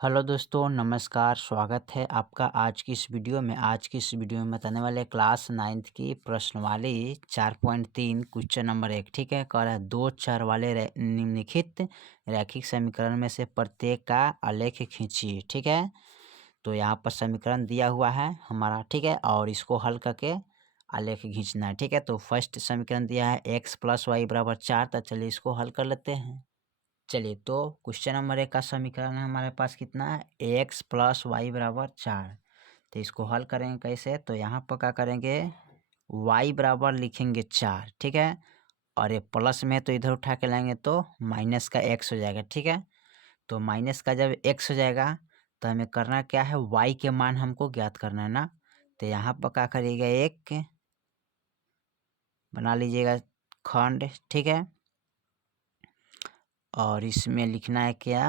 Hello दोस्तों, नमस्कार। स्वागत है आपका आज की इस वीडियो में। आज की इस वीडियो में बताने वाले क्लास 9th की प्रश्नावली 4.3 क्वेश्चन नंबर 1। ठीक है, कह रहा है दो चर वाले निम्नलिखित रैखिक समीकरण में से प्रत्येक का आलेख खींचिए। ठीक है, तो यहाँ पर समीकरण दिया हुआ है हमारा। ठीक है, और इसको हल करके आलेख खींचना है। ठीक है, तो फर्स्ट समीकरण दिया है x + y = 4। तो चलिए इसको हल कर लेते हैं। चलिए, तो क्वेश्चन नंबर 1 का समीकरण है हमारे पास कितना है, x + y = 4। तो इसको हल करेंगे कैसे, तो यहाँ पर क्या करेंगे, y बराबर लिखेंगे 4। ठीक है, और ये प्लस में तो इधर उठा के लाएंगे तो माइनस का x हो जाएगा। ठीक है, तो माइनस का जब x हो जाएगा तो हमें करना क्या है, y के मान हमको ज्ञात करना है ना। तो यहाँ पर क्या करिएगा, एक बना लीजिएगा खंड। ठीक है, और इसमें लिखना है क्या,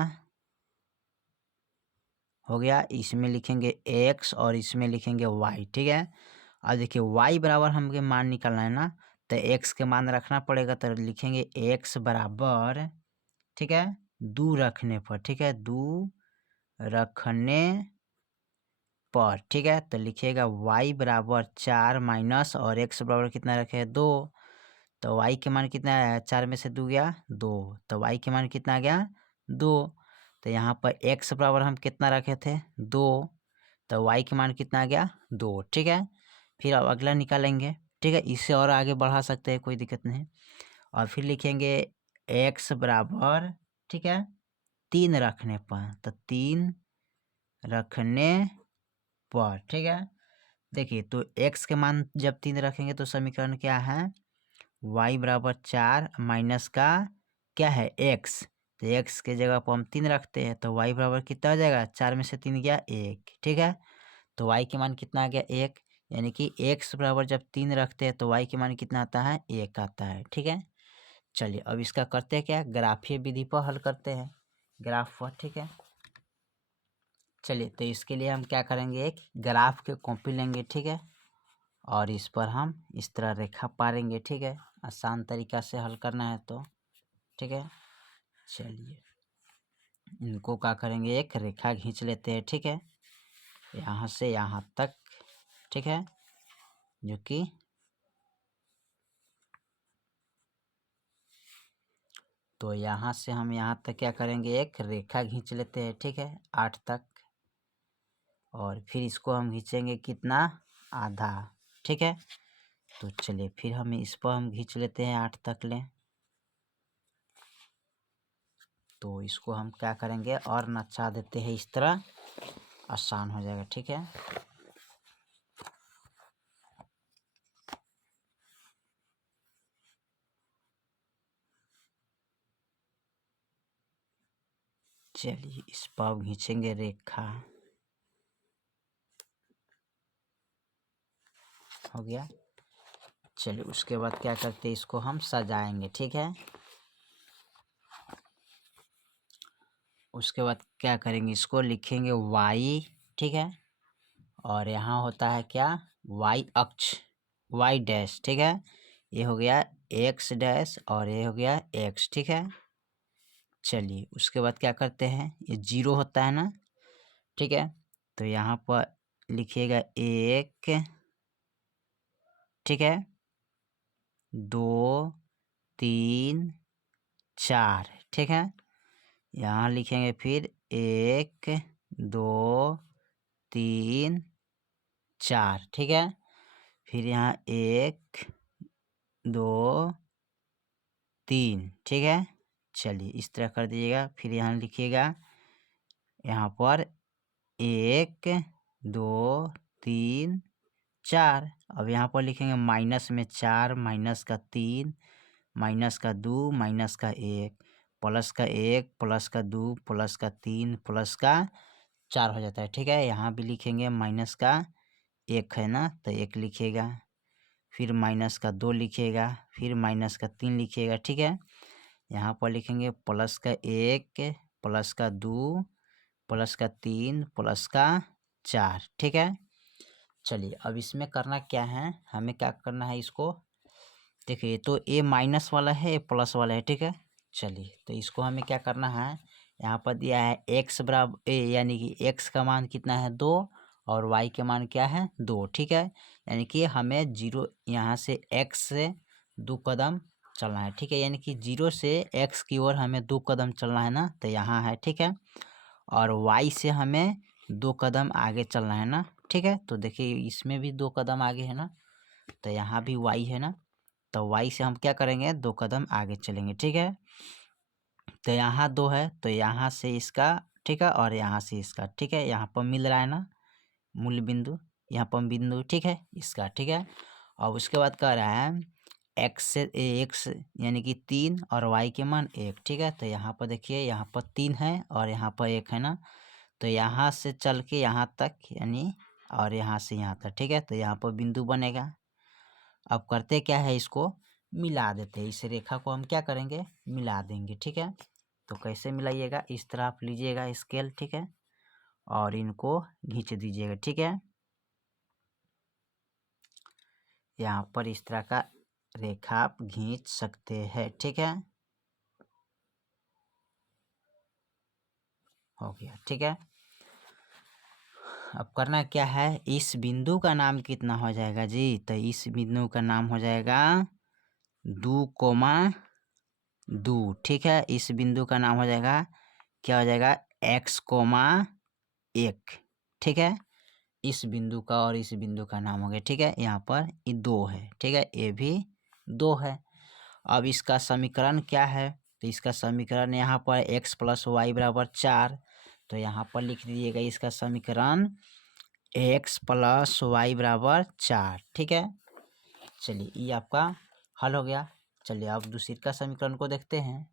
हो गया, इसमें लिखेंगे x और इसमें लिखेंगे y। ठीक है, अब देखिए y बराबर हमके मान निकालना है ना, तो x के मान रखना पड़ेगा। तो लिखेंगे x बराबर, ठीक है, 2 रखने पर। ठीक है, 2 रखने पर। ठीक है, तो लिखिएगा y बराबर 4 माइनस, और x बराबर कितना रखे, 2। तो y के मान कितना है, 4 में से 2 गया 2, तो y के मान कितना आ गया, 2। तो यहाँ पर x बराबर हम कितना रखे थे, 2, तो y के मान कितना आ गया, 2। ठीक है, फिर अब अगला निकालेंगे। ठीक है, इससे और आगे बढ़ा सकते हैं, कोई दिक्कत नहीं। और फिर लिखेंगे x बराबर, ठीक है, 3 रखने पर। तो 3 रखने पर। ठीक है, देखिए तो x के मान जब 3 रखेंगे तो समीकरण क्या है, y बराबर 4 माइनस का क्या है, x। तो x के जगह पर हम 3 रखते हैं, तो y बराबर कितना हो जाएगा, 4 में से 3 गया 1। ठीक है, तो y के मान कितना आ गया, 1। यानी कि x बराबर जब 3 रखते हैं तो y के मान कितना आता है, 1 आता है। ठीक है, चलिए अब इसका करते हैं क्या, ग्राफीय विधि पर हल करते हैं, ग्राफ पर। ठीक है, चलिए तो इसके लिए हम क्या करेंगे, एक ग्राफ के कॉपी लेंगे। ठीक है, और इस पर हम इस तरह रेखा पारेंगे। ठीक है, आसान तरीका से हल करना है तो। ठीक है, चलिए इनको क्या करेंगे, एक रेखा खींच लेते हैं। ठीक है, यहाँ से यहाँ तक। ठीक है, जो कि तो यहाँ से हम यहाँ तक क्या करेंगे, एक रेखा खींच लेते हैं। ठीक है, 8 तक, और फिर इसको हम खींचेंगे कितना, आधा। ठीक है, तो चलिए फिर हम इस पर हम खींच लेते हैं 8 तक लें। तो इसको हम क्या करेंगे, और नचा देते हैं इस तरह, आसान हो जाएगा। ठीक है, चलिए इस पर खींचेंगे रेखा, हो गया। चलिए उसके बाद क्या करते हैं, इसको हम सजाएंगे। ठीक है, उसके बाद क्या करेंगे, इसको लिखेंगे y। ठीक है, और यहाँ होता है क्या, y अक्ष, y डैश। ठीक है, ये हो गया x डैश, और ये हो गया x। ठीक है, चलिए उसके बाद क्या करते हैं, ये 0 होता है ना। ठीक है, तो यहाँ पर लिखिएगा 1, ठीक है, 2, 3, 4। ठीक है, यहाँ लिखेंगे फिर 1, 2, 3, 4। ठीक है, फिर यहाँ 1, 2, 3। ठीक है, चलिए इस तरह कर दीजिएगा। फिर यहाँ लिखिएगा, यहाँ पर 1, 2, 3, 4। अब यहाँ पर लिखेंगे माइनस में 4, माइनस का 3, माइनस का 2, माइनस का 1, प्लस का 1, प्लस का 2, प्लस का 3, प्लस का 4 हो जाता है। ठीक है, यहाँ भी लिखेंगे माइनस का 1 है ना, तो 1 लिखिएगा, फिर माइनस का 2 लिखिएगा, फिर माइनस का 3 लिखिएगा। ठीक है, यहाँ पर लिखेंगे प्लस का 1, प्लस का 2, प्लस का 3, प्लस का 4। ठीक है, चलिए अब इसमें करना क्या है, हमें क्या करना है, इसको देखिए तो ए माइनस वाला है, ए प्लस वाला है। ठीक है, चलिए तो इसको हमें क्या करना है, यहाँ पर दिया है x बराबर यानी कि x का मान कितना है 2 और y के मान क्या है 2। ठीक है, यानी कि हमें 0 यहाँ से x से 2 कदम चलना है। ठीक है, यानी कि 0 से x की ओर हमें 2 कदम चलना है ना, तो यहाँ है। ठीक है, और y से हमें 2 कदम आगे चलना है ना। ठीक है, तो देखिए इसमें भी 2 कदम आगे है ना, तो यहाँ भी y है ना, तो y से हम क्या करेंगे 2 कदम आगे चलेंगे। ठीक है, तो यहाँ 2 है तो यहाँ से इसका, ठीक है, और यहाँ से इसका। ठीक है, यहाँ पर मिल रहा है ना मूल बिंदु, यहाँ पर बिंदु। ठीक है, इसका। ठीक है, और उसके बाद कह रहा है x से x यानी कि 3 और y के मान 1। ठीक है, तो यहाँ पर देखिए यहाँ पर 3 है और यहाँ पर 1 है ना, तो यहाँ से चल के यहाँ तक यानी और यहाँ से यहाँ तक। ठीक है, तो यहाँ पर बिंदु बनेगा। अब करते क्या है, इसको मिला देते हैं। इस रेखा को हम क्या करेंगे, मिला देंगे। ठीक है, तो कैसे मिलाइएगा, इस तरह आप लीजिएगा स्केल। ठीक है, और इनको खींच दीजिएगा। ठीक है, यहाँ पर इस तरह का रेखा आप खींच सकते हैं। ठीक है, हो गया। ठीक है, अब करना क्या है, इस बिंदु का नाम कितना हो जाएगा जी, तो इस बिंदु का नाम हो जाएगा 2,2। ठीक है, इस बिंदु का नाम हो जाएगा, क्या हो जाएगा, x,1। ठीक है, इस बिंदु का और इस बिंदु का नाम हो गया। ठीक है, यहाँ पर ये 2 है। ठीक है, ये भी 2 है। अब इसका समीकरण क्या है, तो इसका समीकरण यहाँ पर x + y = 4, तो यहाँ पर लिख दीजिएगा इसका समीकरण x + y = 4। ठीक है, चलिए ये आपका हल हो गया। चलिए अब दूसरे का समीकरण को देखते हैं।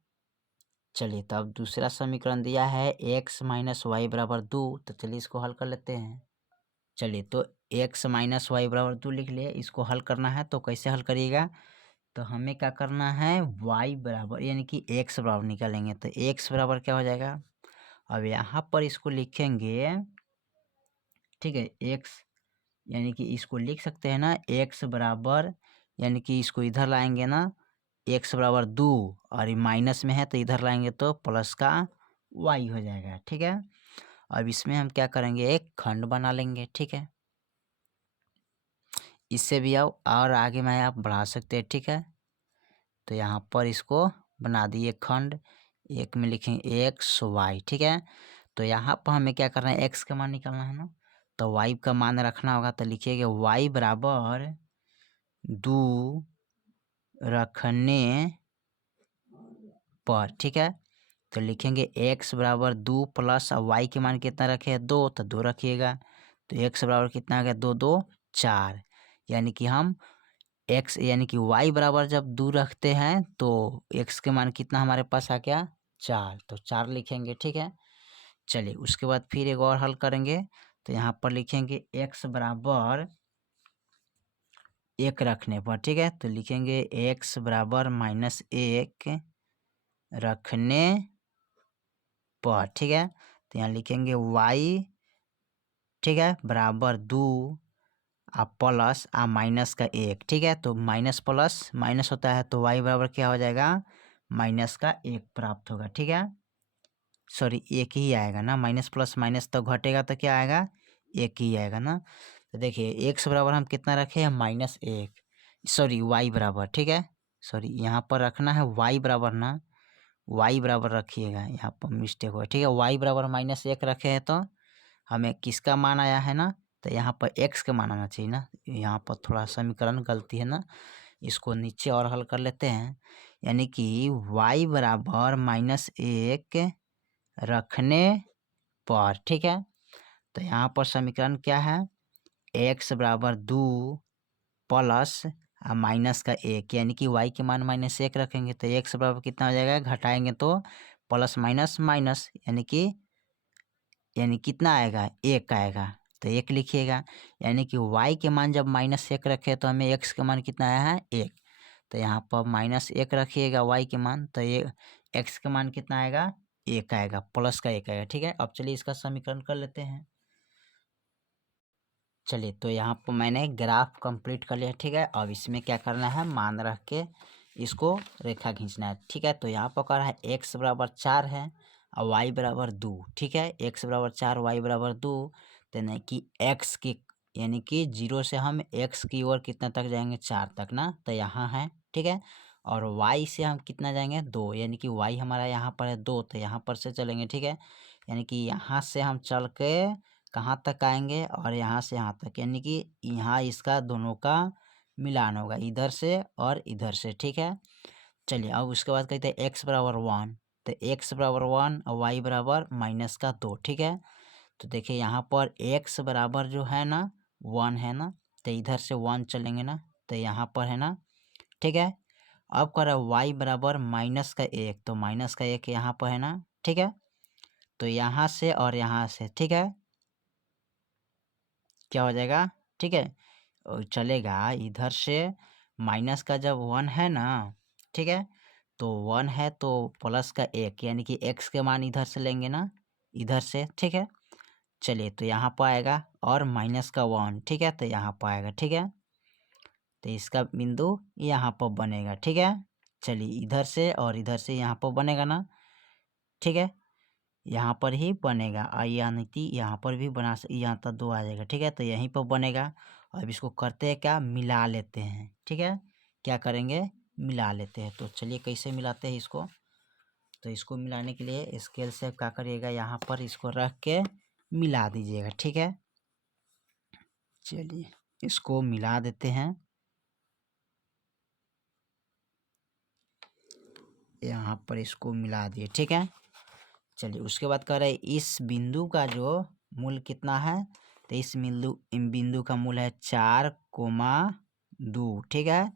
चलिए, तो अब दूसरा समीकरण दिया है x - y = 2, तो चलिए इसको हल कर लेते हैं। चलिए, तो x - y = 2 लिख लिए। इसको हल करना है तो कैसे हल करिएगा, तो हमें क्या करना है, y बराबर यानी कि x बराबर निकालेंगे, तो x बराबर क्या हो जाएगा, अब यहाँ पर इसको लिखेंगे। ठीक है, x यानी कि इसको लिख सकते हैं ना, x बराबर यानी कि इसको इधर लाएंगे ना, x बराबर 2 और ये माइनस में है तो इधर लाएंगे तो प्लस का y हो जाएगा। ठीक है, अब इसमें हम क्या करेंगे, एक खंड बना लेंगे। ठीक है, इससे भी आओ और आगे में आप बढ़ा सकते हैं। ठीक है, तो यहाँ पर इसको बना दिए खंड, एक में लिखेंगे एक्स वाई। ठीक है, तो यहाँ पर हमें क्या करना है, एक्स का मान निकालना है ना, तो वाई का मान रखना होगा, तो लिखिएगा वाई बराबर 2 रखने पर। ठीक है, तो लिखेंगे x बराबर 2 प्लस वाई के मान कितना रखे हैं 2, तो 2 रखिएगा, तो x बराबर कितना आ गया 2 2 4, यानी कि हम x यानी कि y बराबर जब 2 रखते हैं तो x के मान कितना हमारे पास आ गया 4, तो 4 लिखेंगे। ठीक है, चलिए उसके बाद फिर एक और हल करेंगे, तो यहाँ पर लिखेंगे x बराबर 1 रखने पर। ठीक है, तो लिखेंगे x बराबर -1 रखने पर। ठीक है, तो यहाँ लिखेंगे y, ठीक है, बराबर 2 प्लस माइनस का 1। ठीक है, तो माइनस प्लस माइनस होता है तो y बराबर क्या हो जाएगा, -1 प्राप्त होगा। ठीक है, सॉरी 1 ही आएगा ना, माइनस प्लस माइनस तो घटेगा तो क्या आएगा, 1 ही आएगा ना। तो देखिए x बराबर हम कितना रखे हैं, -1, सॉरी y बराबर। ठीक है, सॉरी यहाँ पर रखना है y बराबर ना, y बराबर रखिएगा, यहाँ पर मिस्टेक हुआ। ठीक है, y बराबर -1 रखे हैं तो हमें किसका मान आया है ना, तो यहाँ पर x का मान आना चाहिए ना, यहाँ पर थोड़ा समीकरण गलती है ना, इसको नीचे और हल कर लेते हैं, यानी कि y बराबर -1 रखने पर। ठीक है, तो यहाँ पर समीकरण क्या है, x बराबर 2 प्लस माइनस का 1, यानी कि y के मान -1 रखेंगे तो x बराबर कितना हो जाएगा, घटाएंगे तो प्लस माइनस माइनस, यानी कितना आएगा, 1 आएगा, तो 1 लिखिएगा। यानी कि y के मान जब -1 रखे तो हमें x का मान कितना आया है 1, तो यहाँ पर -1 रखिएगा y के मान, तो ये x का मान कितना आएगा, 1 आएगा, प्लस का 1 आएगा। ठीक है, अब चलिए इसका समीकरण कर लेते हैं। चलिए, तो यहाँ पर मैंने ग्राफ कंप्लीट कर लिया। ठीक है, अब इसमें क्या करना है, मान रख के इसको रेखा खींचना है। ठीक है, तो यहाँ पर कर रहा है x बराबर 4 है और वाई बराबर 2, ठीक है। एक्स बराबर 4, वाई बराबर 2, तो यानी कि एक्स की यानी कि 0 से हम एक्स की ओर कितना तक जाएंगे, 4 तक ना, तो यहाँ है, ठीक है। और वाई से हम कितना जाएंगे, 2, यानी कि वाई हमारा यहाँ पर है 2, तो यहाँ पर से चलेंगे, ठीक है। यानी कि यहाँ से हम चल के कहाँ तक आएंगे, और यहाँ से यहाँ तक, यानी कि यहाँ इसका दोनों का मिलान होगा, इधर से और इधर से, ठीक है। चलिए अब उसके बाद कहते हैं एक्स बराबर 1, तो एक्स बराबर 1 और वाई बराबर -2, ठीक है। तो देखिए यहाँ पर एक्स बराबर जो है ना 1 है ना, तो इधर से 1 चलेंगे ना, तो यहाँ पर है ना, ठीक है। अब कर वाई बराबर -1, तो -1 यहाँ पर है ना, ठीक है। तो यहाँ से और यहाँ से, ठीक है, क्या हो जाएगा, ठीक है। और चलेगा इधर से माइनस का जब 1 है ना, ठीक है, तो 1 है तो प्लस का 1, यानी कि एक्स के मान इधर से लेंगे ना, इधर से, ठीक है। चलिए तो यहाँ पर आएगा और माइनस का 1, ठीक है, तो यहाँ पर आएगा, ठीक है। तो इसका बिंदु यहाँ पर बनेगा, ठीक है। चलिए इधर से और इधर से यहाँ पर बनेगा ना, ठीक है, यहाँ पर ही बनेगा, और यानी कि यहाँ पर भी यहाँ तक 2 आ जाएगा, ठीक है। तो यहीं पर बनेगा। अब इसको करते हैं क्या, मिला लेते हैं, ठीक है। क्या करेंगे, मिला लेते हैं। तो चलिए कैसे मिलाते हैं इसको, तो इसको मिलाने के लिए स्केल से क्या करिएगा, यहाँ पर इसको रख के मिला दीजिएगा, ठीक है। चलिए इसको मिला देते हैं, यहाँ पर इसको मिला दिए, ठीक है। चलिए उसके बाद कह रहे इस बिंदु का जो मूल कितना है, तो इस बिंदु का मूल है 4,2, ठीक है।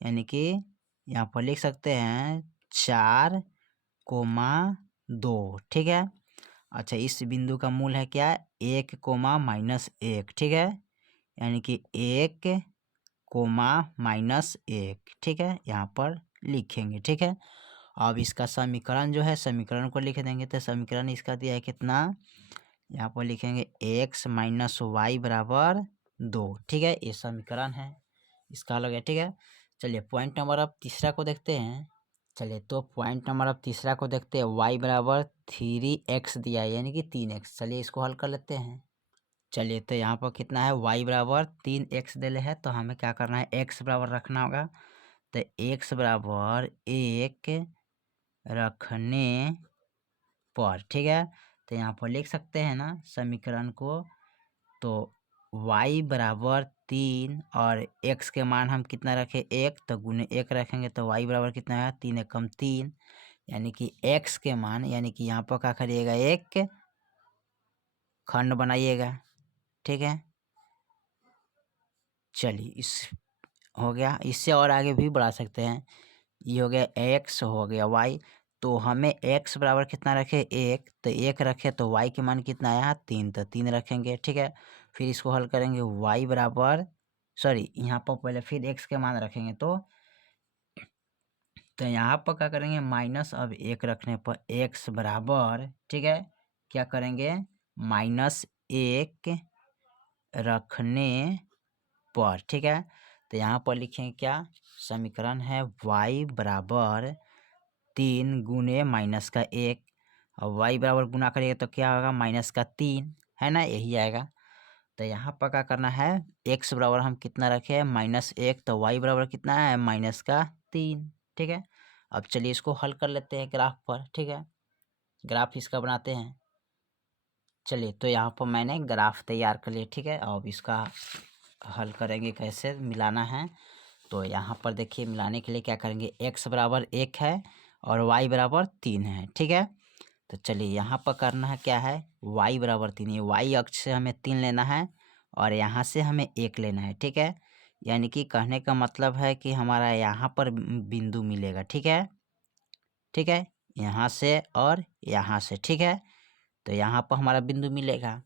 यानी कि यहाँ पर लिख सकते हैं 4,2, ठीक है। अच्छा इस बिंदु का मूल है क्या, 1,-1, ठीक है। यानी कि 1,-1, ठीक है, यहाँ पर लिखेंगे, ठीक है। अब इसका समीकरण जो है, समीकरण को लिख देंगे, तो समीकरण इसका दिया है कितना, यहाँ पर लिखेंगे x - y बराबर 2, ठीक है, ये समीकरण है, इसका अलग है, ठीक है। चलिए पॉइंट नंबर अब तीसरा को देखते हैं। चलिए तो पॉइंट नंबर अब तीसरा को देखते हैं, y बराबर 3x दिया है, यानी कि 3x। चलिए इसको हल कर लेते हैं। चलिए तो यहाँ पर कितना है, y बराबर 3x दिले है, तो हमें क्या करना है, x बराबर रखना होगा। तो x बराबर 1 रखने पर, ठीक है, तो यहाँ पर लिख सकते हैं ना समीकरण को। तो y बराबर 3 और x के मान हम कितना रखें, 1, तो गुने 1 रखेंगे, तो y बराबर कितना है, 3 एकम 3, यानी कि x के मान, यानी कि यहाँ पर क्या करिएगा, एक खंड बनाइएगा, ठीक है। चलिए इस हो गया, इससे और आगे भी बढ़ा सकते हैं। ये हो गया x, हो गया y, तो हमें x बराबर कितना रखे, 1, तो 1 रखे, तो y के मान कितना आया, 3, तो 3 रखेंगे, ठीक है। फिर इसको हल करेंगे, y बराबर यहाँ पर पहले फिर x के मान रखेंगे, तो यहाँ पर क्या करेंगे, माइनस, अब 1 रखने पर x बराबर, ठीक है, क्या करेंगे, -1 रखने पर, ठीक है। तो यहाँ पर लिखेंगे क्या, समीकरण है y बराबर 3 गुने -1, और y बराबर गुना करिएगा तो क्या होगा, -3, है ना, यही आएगा। तो यहाँ पर क्या करना है, x बराबर हम कितना रखे, -1, तो y बराबर कितना है, -3, ठीक है। अब चलिए इसको हल कर लेते हैं ग्राफ पर, ठीक है, ग्राफ इसका बनाते हैं। चलिए तो यहाँ पर मैंने ग्राफ तैयार कर लिया, ठीक है। अब इसका हल करेंगे, कैसे मिलाना है। तो यहाँ पर देखिए मिलाने के लिए क्या करेंगे, x बराबर 1 है और y बराबर 3 है, ठीक है। तो चलिए यहाँ पर करना है क्या है, y बराबर 3, ये y अक्ष से हमें 3 लेना है और यहाँ से हमें 1 लेना है, ठीक है। यानी कि कहने का मतलब है कि हमारा यहाँ पर बिंदु मिलेगा, ठीक है, ठीक है, यहाँ से और यहाँ से, ठीक है। तो यहाँ पर हमारा बिंदु मिलेगा,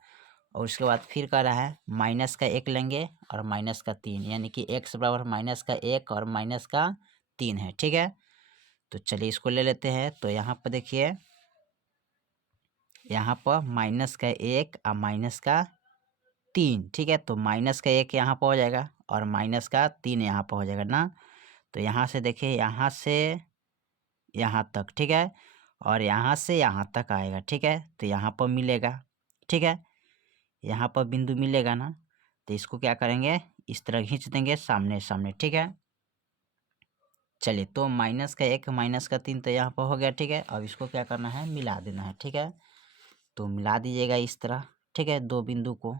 और उसके बाद फिर कह रहा है -1 लेंगे और -3, यानी कि x बराबर -1 और -3 है, ठीक है। तो चलिए इसको ले लेते हैं। तो यहाँ पर देखिए, यहाँ पर -1 और -3, ठीक है। तो -1 यहाँ पर हो जाएगा और -3 यहाँ पर हो जाएगा ना। तो यहाँ से देखिए, यहाँ से यहाँ तक, ठीक है, और यहाँ से यहाँ तक आएगा, ठीक है। तो यहाँ पर मिलेगा, ठीक है, यहाँ पर बिंदु मिलेगा ना, तो इसको क्या करेंगे, इस तरह खींच देंगे सामने सामने, ठीक है। चलिए, तो -1 -3 तो यहाँ पर हो गया, ठीक है। अब इसको क्या करना है, मिला देना है, ठीक है। तो मिला दीजिएगा इस तरह, ठीक है, दो बिंदु को।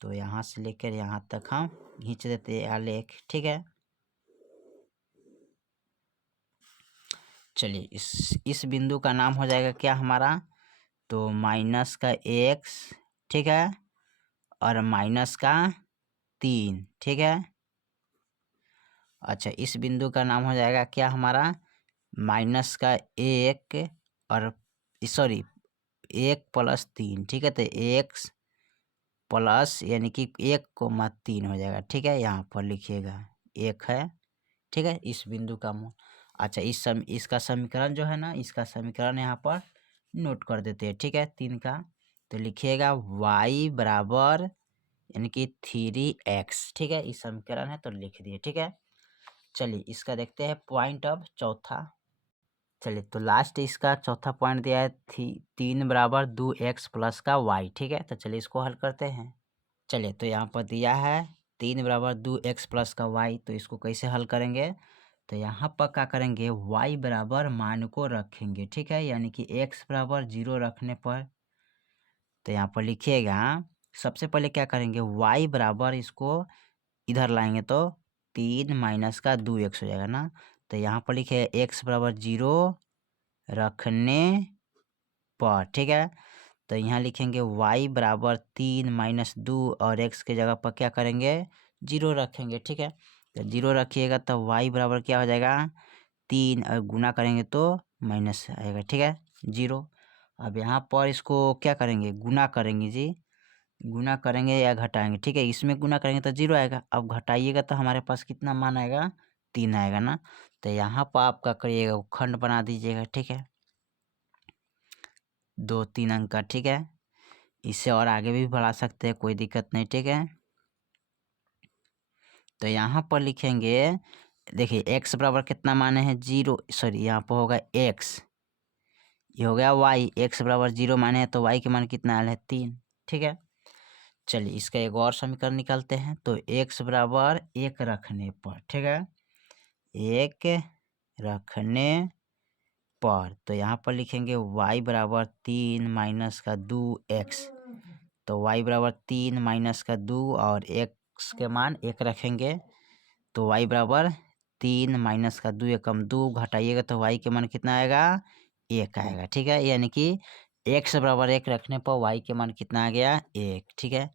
तो यहाँ से लेकर यहाँ तक हम खींच देते हैं आलेख, ठीक है। चलिए, इस बिंदु का नाम हो जाएगा क्या हमारा, तो -1, ठीक है, और -3, ठीक है। अच्छा, इस बिंदु का नाम हो जाएगा क्या हमारा, -1 और सॉरी 1+3, ठीक है। तो x प्लस यानी कि 1,3 हो जाएगा, ठीक है। यहाँ पर लिखिएगा 1 है, ठीक है, इस बिंदु का मूल। अच्छा, इसका समीकरण जो है ना, इसका समीकरण यहाँ पर नोट कर देते हैं, ठीक है, 3 का। तो लिखिएगा y बराबर यानी कि 3x, ठीक है, इस समीकरण है तो लिख दिए, ठीक है। चलिए, इसका देखते हैं पॉइंट अब चौथा। चलिए, तो लास्ट इसका चौथा पॉइंट दिया है 3 बराबर 2x प्लस का y, ठीक है। तो चलिए इसको हल करते हैं। चलिए, तो यहाँ पर दिया है 3 बराबर 2x प्लस का y, तो इसको कैसे हल करेंगे, तो यहाँ पर क्या करेंगे, y बराबर मान को रखेंगे, ठीक है, यानी कि x बराबर 0 रखने पर, तो यहाँ पर लिखिएगा, सबसे पहले क्या करेंगे, y बराबर इसको इधर लाएंगे तो 3 माइनस का 2x हो जाएगा ना। तो यहाँ पर लिखे x बराबर 0 रखने पर, ठीक है। तो यहाँ लिखेंगे y बराबर 3 माइनस 2 और x के जगह पर क्या करेंगे, 0 रखेंगे, ठीक है। तो 0 रखिएगा तो y बराबर क्या हो जाएगा, 3 और गुना करेंगे तो माइनस आएगा, ठीक है, 0। अब यहाँ पर इसको क्या करेंगे, गुना करेंगे जी, गुना करेंगे या घटाएंगे, ठीक है। इसमें गुना करेंगे तो 0 आएगा, अब घटाइएगा तो हमारे पास कितना मान आएगा, 3 आएगा ना। तो यहाँ पर आप क्या करिएगा, खंड बना दीजिएगा, ठीक है, 2-3 अंक का, ठीक है। इससे और आगे भी बढ़ा सकते हैं, कोई दिक्कत नहीं, ठीक है। तो यहाँ पर लिखेंगे, देखिए x बराबर कितना माने हैं, 0, सॉरी यहाँ पर होगा x, ये हो गया y, x बराबर 0 माने हैं तो y के मान कितना आया है, 3, ठीक है। चलिए, इसका एक और समीकरण निकालते हैं। तो x बराबर 1 रखने पर, ठीक है, 1 रखने पर, तो यहाँ पर लिखेंगे y बराबर 3 माइनस का 2x, तो y बराबर 3 माइनस का 2 और x के मान 1 रखेंगे, तो y बराबर 3 माइनस का 2 एकम 2, घटाइएगा तो y के मान कितना आएगा, 1 आएगा, ठीक है। यानी कि x बराबर 1 रखने पर y के मान कितना आ गया, 1, ठीक है।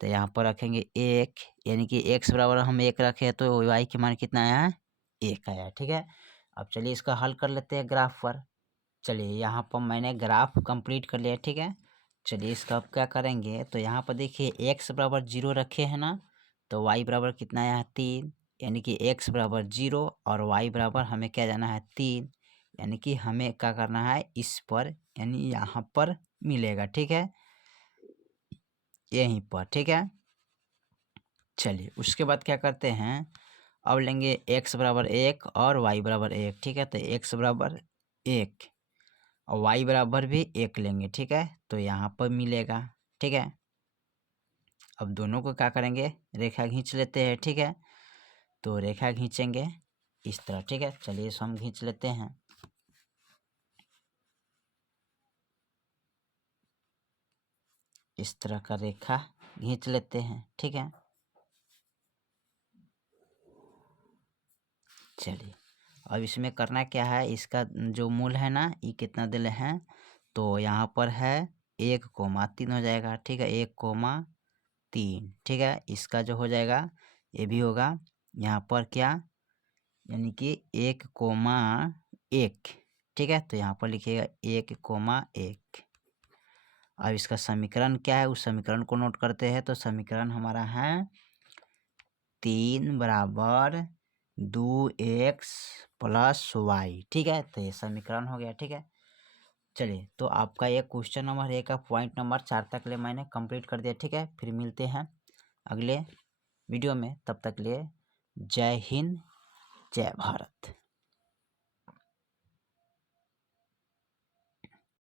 तो यहाँ पर रखेंगे 1, यानी कि x बराबर हम 1 रखे तो y के मान कितना आया, 1 आया, ठीक है। अब चलिए इसका हल कर लेते हैं ग्राफ पर। चलिए, यहाँ पर मैंने ग्राफ कंप्लीट कर लिया, ठीक है। चलिए, इसका अब क्या करेंगे, तो यहाँ पर देखिए x बराबर 0 रखे हैं ना, तो y बराबर कितना आया है, 3, यानी कि x बराबर 0 और y बराबर हमें क्या जाना है, 3, यानी कि हमें क्या करना है, इस पर यानी यहाँ पर मिलेगा, ठीक है, यहीं पर, ठीक है। चलिए, उसके बाद क्या करते हैं, अब लेंगे x बराबर 1 और y बराबर 1, ठीक है। तो x बराबर 1 और y बराबर भी 1 लेंगे, ठीक है, तो यहाँ पर मिलेगा, ठीक है। अब दोनों को क्या करेंगे, रेखा खींच लेते हैं, ठीक है। तो रेखा खींचेंगे इस तरह, ठीक है। चलिए इसे हम खींच लेते हैं, इस तरह का रेखा खींच लेते हैं, ठीक है। चलिए, अब इसमें करना क्या है, इसका जो मूल है ना, ये कितना दिले हैं, तो यहाँ पर है 1,3 हो जाएगा, ठीक है, 1,3, ठीक है। इसका जो हो जाएगा ये भी होगा, यहाँ पर क्या, यानी कि 1,1, ठीक है। तो यहाँ पर लिखिएगा 1,1। अब इसका समीकरण क्या है, उस समीकरण को नोट करते हैं। तो समीकरण हमारा है 3 बराबर 2x प्लस y, ठीक है। तो ये समीकरण हो गया, ठीक है। चलिए, तो आपका ये क्वेश्चन नंबर 1 का पॉइंट नंबर 4 तक ले मैंने कंप्लीट कर दिया, ठीक है। फिर मिलते हैं अगले वीडियो में, तब तक लिए जय हिंद, जय भारत।